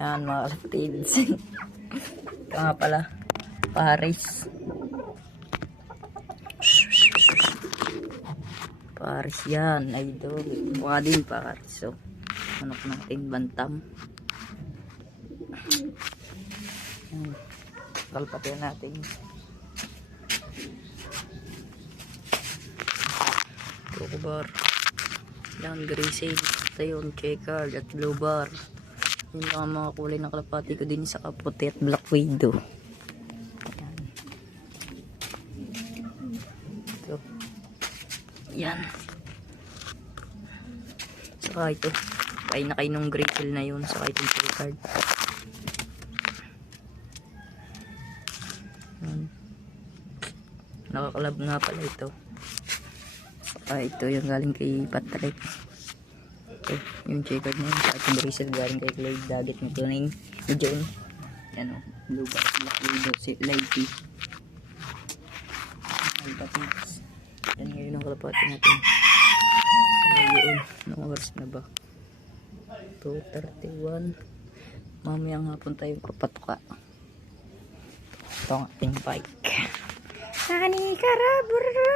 Yan mga kapatids. Ito nga pala, Paris. Paris yan, idol. Mukha din Paris. So, manok natin, bantam. Kalpatian natin. Coco bar. Yan, gray sale. Tayo, checkered at blue bar. Yun lang ang mga kulay ng kalapati ko din sa kaputi at black widow. Yan. Ito. Yan. Saka ito. Kain na kayo nung gray sale na yun. Saka itong checkered. Nakakalab nga pala ito. Ito yung galing kay Patrick. Ito yung checkered na yun. Sa ating bristle galing kay Clay Dagat ng tuning ni John. Yan o, blue bar, black widow, si Lighty. Yan ngayon ang kalapati natin. So yun, anong oras na ba? 2:31. Mamayang hapon tayo papatuka. Ito ang ating bike. Nani karabura.